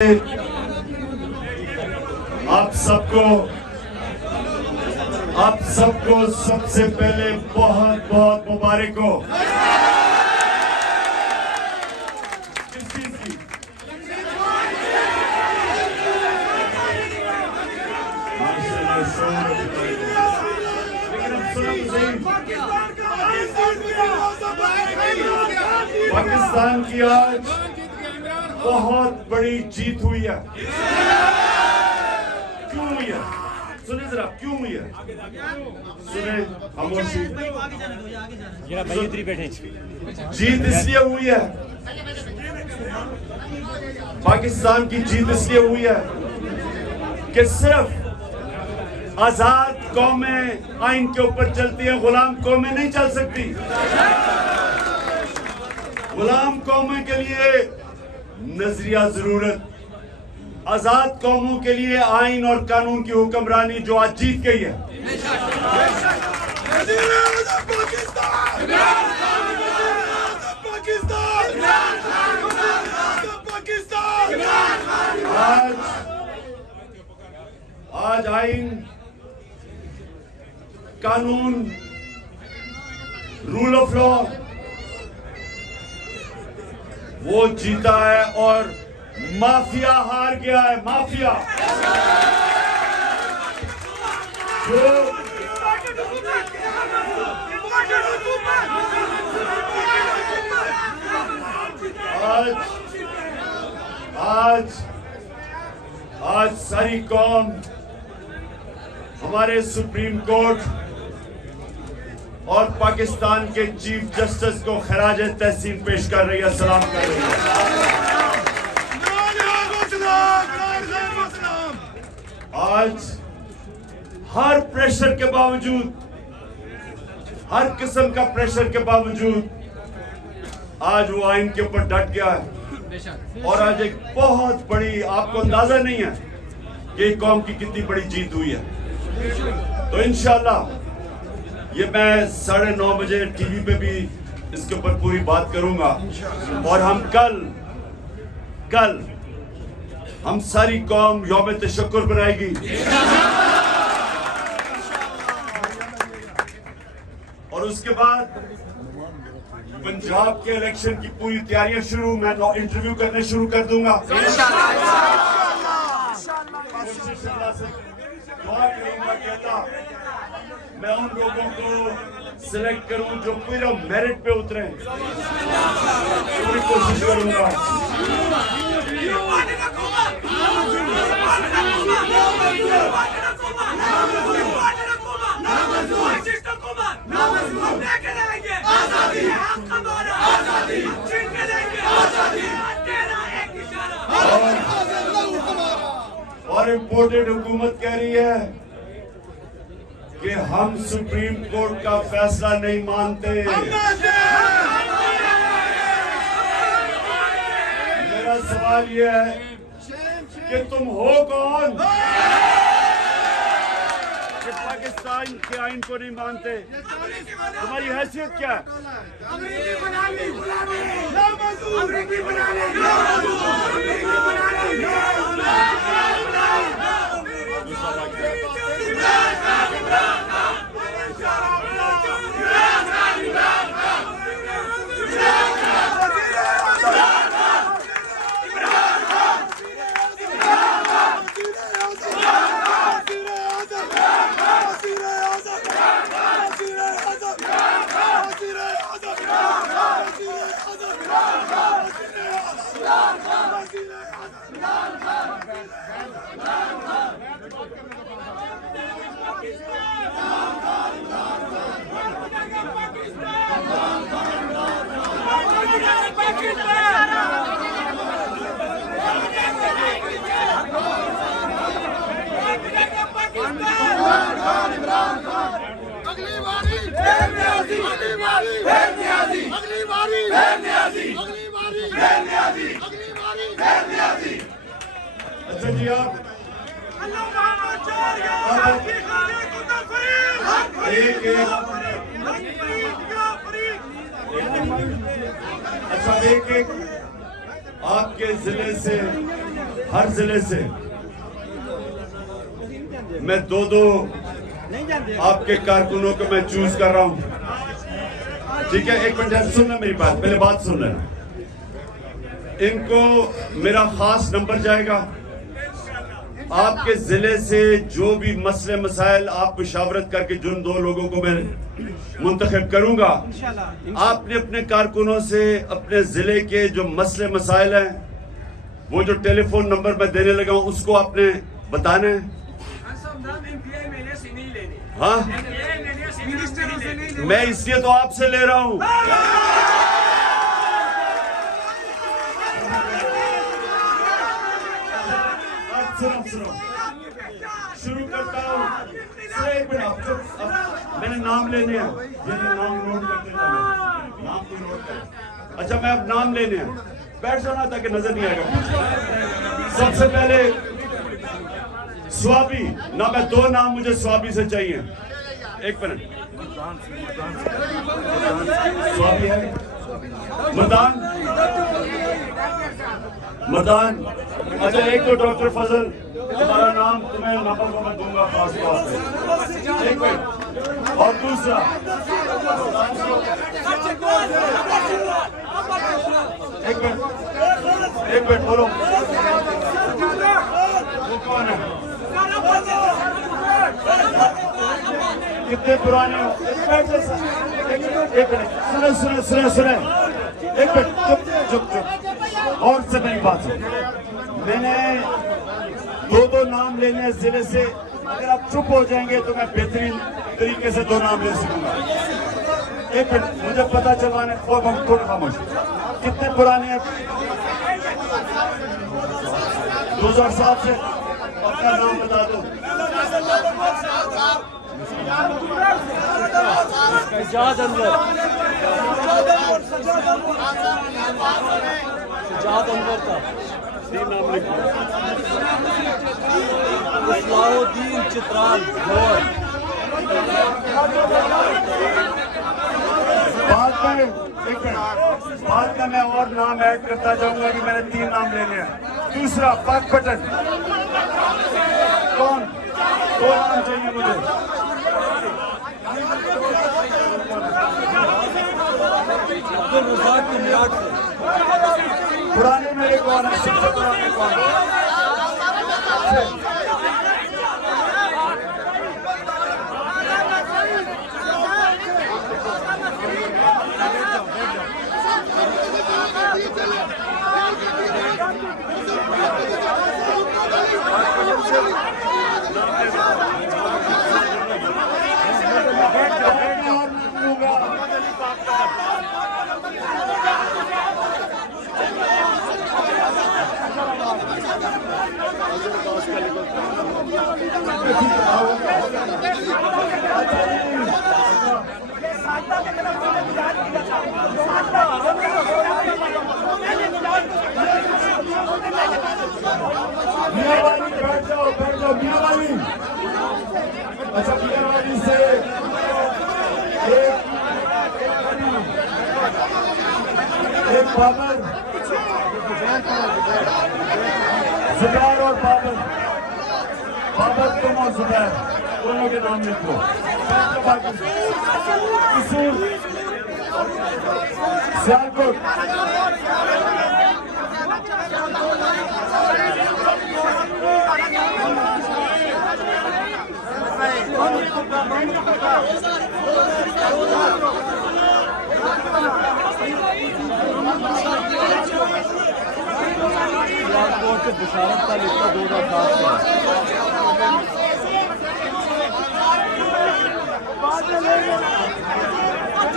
आप सबको सबसे पहले बहुत बहुत मुबारक हो। किस चीज की? लेकिन अब सुनो सही, पाकिस्तान की आज बहुत बड़ी जीत हुई है। क्यों हुई है? सुने जरा, क्यों हुई है? सुने खामोशी। जीत इसलिए हुई है, पाकिस्तान की जीत इसलिए हुई है कि सिर्फ आजाद कौमें आइन के ऊपर चलती है, गुलाम कौमें नहीं चल सकती। गुलाम कौमें के लिए नजरिया जरूरत, आजाद कौमों के लिए आइन और कानून की हुक्मरानी जो आज जीत गई है। आज आइन, कानून, रूल ऑफ लॉ वो जीता है और माफिया हार गया है। माफिया जो आज सारी कौम हमारे सुप्रीम कोर्ट और पाकिस्तान के चीफ जस्टिस को खराज तहसीन पेश कर रही है, सलाम कर रही है। आज हर प्रेशर के बावजूद, हर किस्म का प्रेशर के बावजूद आज वो आइन के ऊपर डट गया है। और आज एक बहुत बड़ी, आपको अंदाजा नहीं है कि कौम की कितनी बड़ी जीत हुई है। तो इंशाल्लाह ये मैं 9:30 बजे टीवी पे भी इसके ऊपर पूरी बात करूंगा। और हम कल हम सारी कौम यौम तशक्कुर बनाएगी। और उसके बाद पंजाब के इलेक्शन की पूरी तैयारियां शुरू, मैं इंटरव्यू करने शुरू कर दूंगा। मैं उन लोगों को सिलेक्ट करूं जो पूरा मेरिट पे उतरे, पूरी कोशिश करूंगा। और इम्पोर्टेड हुकूमत कह रही है कि हम सुप्रीम कोर्ट का फैसला नहीं मानते। मेरा सवाल यह है कि तुम हो कौन कि पाकिस्तान के आइन को नहीं मानते? तुम्हारी हैसियत क्या है? अच्छा जी, आप अच्छा एक आपके जिले से हर जिले से मैं दो आपके कारकुनों को मैं चूज कर रहा हूं। ठीक है, एक मिनट सुनना मेरी बात, पहले बात सुन लेना। इनको मेरा खास नंबर जाएगा। आपके जिले से जो भी मसले मसाइल आप मुशावरत करके जिन दो लोगों को मैं मुंतखब करूंगा, आपने अपने कारकुनों से अपने जिले के जो मसले मसाइल हैं, वो जो टेलीफोन नंबर मैं देने लगा हूं उसको आपने बताना है। हाँ, मैं इसलिए तो आपसे ले रहा हूं। सुनो, शुरू करता हूँ। एक मिनट, मैंने नाम लेने हैं, नाम नोट करते नाम कोई नोट कर। अच्छा, मैं अब नाम लेने हैं, बैठ जाना ताकि नजर नहीं आएगा। सबसे पहले स्वाबी ना, मैं दो नाम मुझे स्वाबी से चाहिए। एक मिनट, स्वाबी है मदान। अच्छा, एक तो डॉक्टर फजल, तुम्हारा नाम तुम्हें नंबर को मैं दूंगा पास पे। एक मिनट, और दूसरा एक मिनट बोलो, वो कौन है? कितने पुराने हो? एक मिनट, सुने एक मिनट, चुप। और से मेरी बात सुन, मैंने दो नाम लेने हैं जिले से। अगर आप चुप हो जाएंगे तो मैं बेहतरीन तरीके से दो नाम ले सकूंगा। एक मिनट, मुझे पता चलवाने थोड़ा खामोश। कितने पुराने हैं? 2007 से। अपना नाम बता दो। सजाद अंवर का नाम लिखो। इस्लाउद्दीन चित्राल। बाद में मैं और नाम ऐड करता जाऊंगा कि मैंने 3 नाम लेने हैं। दूसरा पाक पटन, कौन? 2 नाम चाहिए मुझे। अब्दुल रज़ाक की मियाद से। पुराने मेरे कौन है? सबसे पुराने कौन है? बैठ जाओ मियावाली। अच्छा, मियावाली से एक बाबर, जुबैर और बाबर तुम और जुबैर दोनों के नाम लिखो। सियालकोट, से बिशारत का लिखा 2007 का।